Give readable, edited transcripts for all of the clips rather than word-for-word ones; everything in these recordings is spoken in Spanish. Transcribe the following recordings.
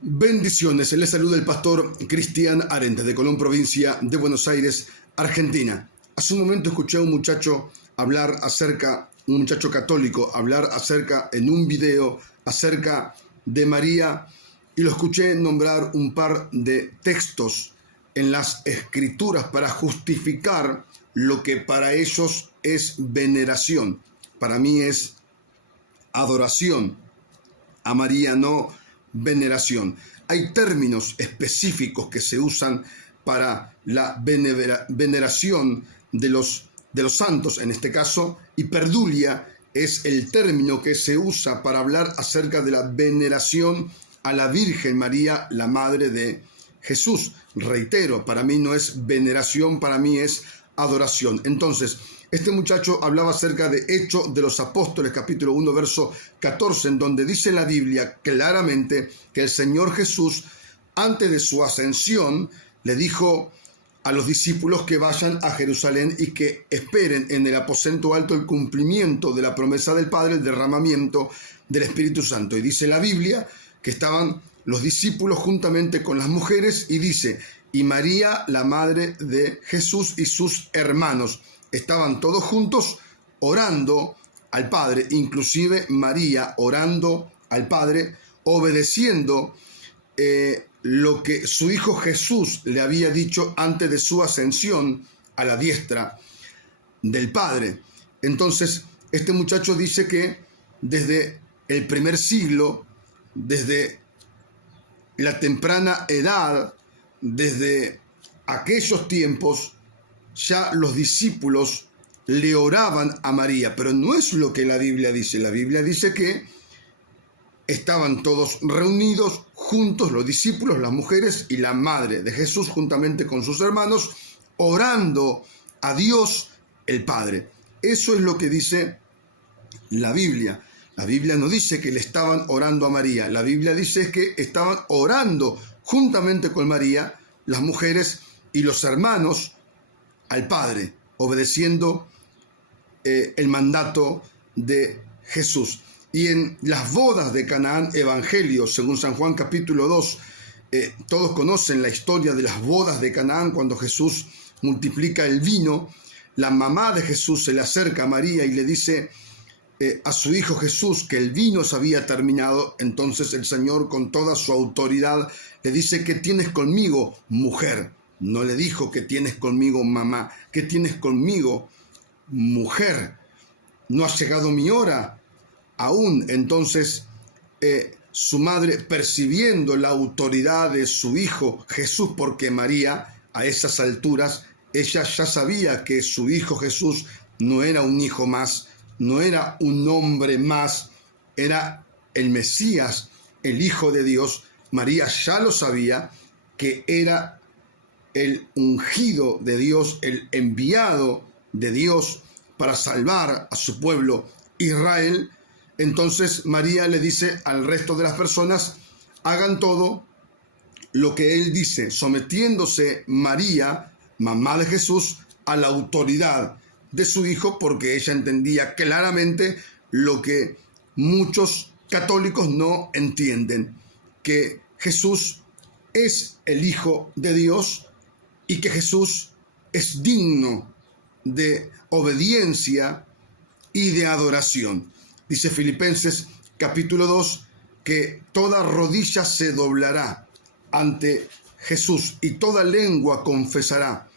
Bendiciones, les saluda el pastor Cristian Arentes de Colón, provincia de Buenos Aires, Argentina. Hace un momento escuché a un muchacho un muchacho católico, hablar en un video acerca de María, y lo escuché nombrar un par de textos en las escrituras para justificar lo que para ellos es veneración. Para mí es adoración. A María no veneración. Hay términos específicos que se usan para la veneración de los santos, en este caso, y perdulia es el término que se usa para hablar acerca de la veneración a la Virgen María, la Madre de Jesús. Reitero, para mí no es veneración, para mí es adoración. Entonces, este muchacho hablaba acerca de Hechos de los Apóstoles, capítulo 1, verso 14, en donde dice la Biblia claramente que el Señor Jesús, antes de su ascensión, le dijo a los discípulos que vayan a Jerusalén y que esperen en el aposento alto el cumplimiento de la promesa del Padre, el derramamiento del Espíritu Santo. Y dice la Biblia que estaban los discípulos juntamente con las mujeres, y dice, y María, la madre de Jesús, y sus hermanos. Estaban todos juntos orando al Padre, inclusive María orando al Padre, obedeciendo lo que su Hijo Jesús le había dicho antes de su ascensión a la diestra del Padre. Entonces, este muchacho dice que desde el primer siglo, desde la temprana edad, desde aquellos tiempos, ya los discípulos le oraban a María, pero no es lo que la Biblia dice. La Biblia dice que estaban todos reunidos juntos, los discípulos, las mujeres y la madre de Jesús, juntamente con sus hermanos, orando a Dios el Padre. Eso es lo que dice la Biblia. La Biblia no dice que le estaban orando a María. La Biblia dice que estaban orando juntamente con María, las mujeres y los hermanos, al Padre, obedeciendo el mandato de Jesús. Y en las bodas de Canaán, Evangelio, según San Juan capítulo 2, todos conocen la historia de las bodas de Canaán, cuando Jesús multiplica el vino. La mamá de Jesús se le acerca a María y le dice a su hijo Jesús que el vino se había terminado. Entonces el Señor, con toda su autoridad, le dice, ¿qué tienes conmigo, mujer? No le dijo, ¿qué tienes conmigo, mamá? ¿Qué tienes conmigo, mujer? No ha llegado mi hora aún. Entonces su madre, percibiendo la autoridad de su hijo Jesús, porque María a esas alturas, ella ya sabía que su hijo Jesús no era un hijo más, no era un hombre más, era el Mesías, el Hijo de Dios. María ya lo sabía, que era el ungido de Dios, el enviado de Dios para salvar a su pueblo Israel. Entonces María le dice al resto de las personas, hagan todo lo que él dice, sometiéndose María, mamá de Jesús, a la autoridad de su hijo, porque ella entendía claramente lo que muchos católicos no entienden, que Jesús es el Hijo de Dios y que Jesús es digno de obediencia y de adoración. Dice Filipenses capítulo 2 que toda rodilla se doblará ante Jesús y toda lengua confesará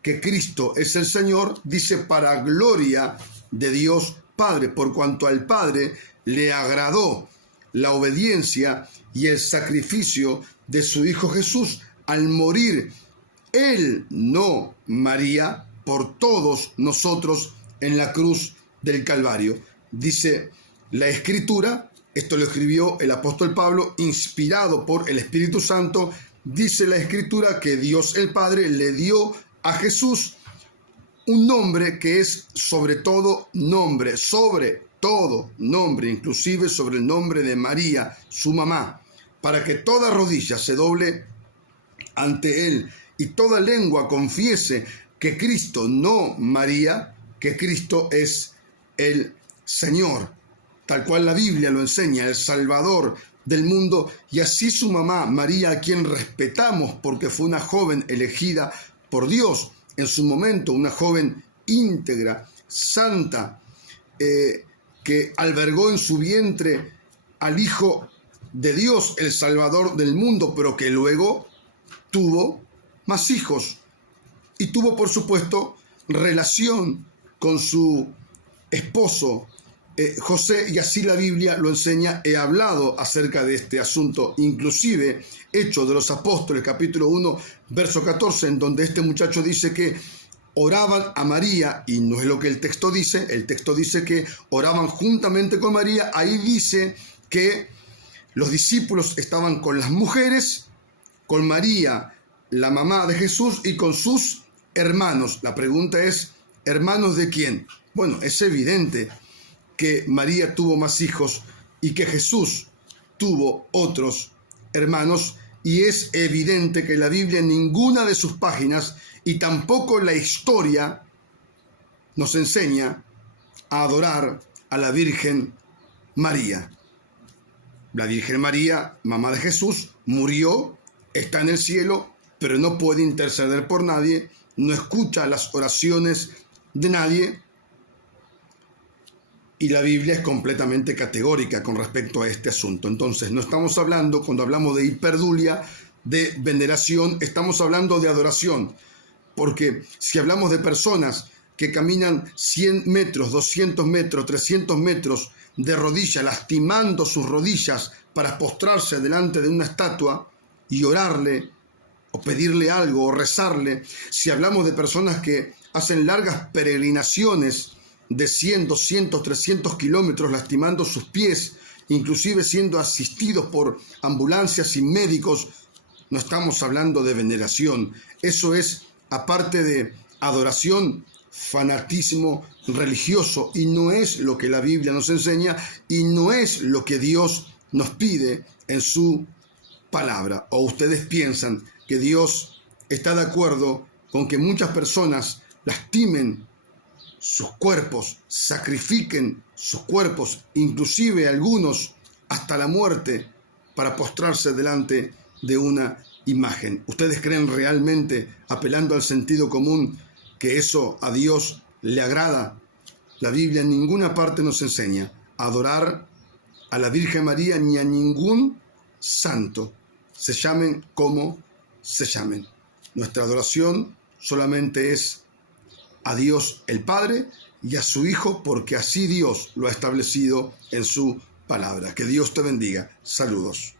que Cristo es el Señor, dice, para gloria de Dios Padre, por cuanto al Padre le agradó la obediencia y el sacrificio de su Hijo Jesús al morir él, no María, por todos nosotros en la cruz del Calvario. Dice la Escritura, esto lo escribió el apóstol Pablo, inspirado por el Espíritu Santo. Dice la Escritura que Dios el Padre le dio a Jesús un nombre que es sobre todo nombre, inclusive sobre el nombre de María, su mamá, para que toda rodilla se doble ante él y toda lengua confiese que Cristo, no María, que Cristo es el Señor, tal cual la Biblia lo enseña, el Salvador del mundo, y así su mamá, María, a quien respetamos porque fue una joven elegida por Dios en su momento, una joven íntegra, santa, que albergó en su vientre al Hijo de Dios, el Salvador del mundo, pero que luego tuvo más hijos y tuvo, por supuesto, relación con su esposo José, y así la Biblia lo enseña. He hablado acerca de este asunto, inclusive Hechos de los Apóstoles, capítulo 1, verso 14, en donde este muchacho dice que oraban a María, y no es lo que el texto dice que oraban juntamente con María. Ahí dice que los discípulos estaban con las mujeres, con María, la mamá de Jesús, y con sus hermanos. La pregunta es, ¿hermanos de quién? Bueno, es evidente que María tuvo más hijos y que Jesús tuvo otros hermanos, y es evidente que la Biblia en ninguna de sus páginas y tampoco la historia nos enseña a adorar a la Virgen María. La Virgen María, mamá de Jesús, murió, está en el cielo, pero no puede interceder por nadie, no escucha las oraciones de nadie, y la Biblia es completamente categórica con respecto a este asunto. Entonces, no estamos hablando, cuando hablamos de hiperdulia, de veneración, estamos hablando de adoración. Porque si hablamos de personas que caminan 100 metros, 200 metros, 300 metros de rodillas, lastimando sus rodillas para postrarse delante de una estatua y orarle, o pedirle algo, o rezarle, si hablamos de personas que hacen largas peregrinaciones de 100, 200, 300 kilómetros lastimando sus pies, inclusive siendo asistidos por ambulancias y médicos, no estamos hablando de veneración. Eso es, aparte de adoración, fanatismo religioso, y no es lo que la Biblia nos enseña y no es lo que Dios nos pide en su palabra. ¿O ustedes piensan que Dios está de acuerdo con que muchas personas lastimen sus cuerpos, sacrifiquen sus cuerpos, inclusive algunos hasta la muerte, para postrarse delante de una imagen? ¿Ustedes creen realmente, apelando al sentido común, que eso a Dios le agrada? La Biblia en ninguna parte nos enseña a adorar a la Virgen María ni a ningún santo, se llamen como se llamen. Nuestra adoración solamente es a Dios el Padre y a su Hijo, porque así Dios lo ha establecido en su palabra. Que Dios te bendiga. Saludos.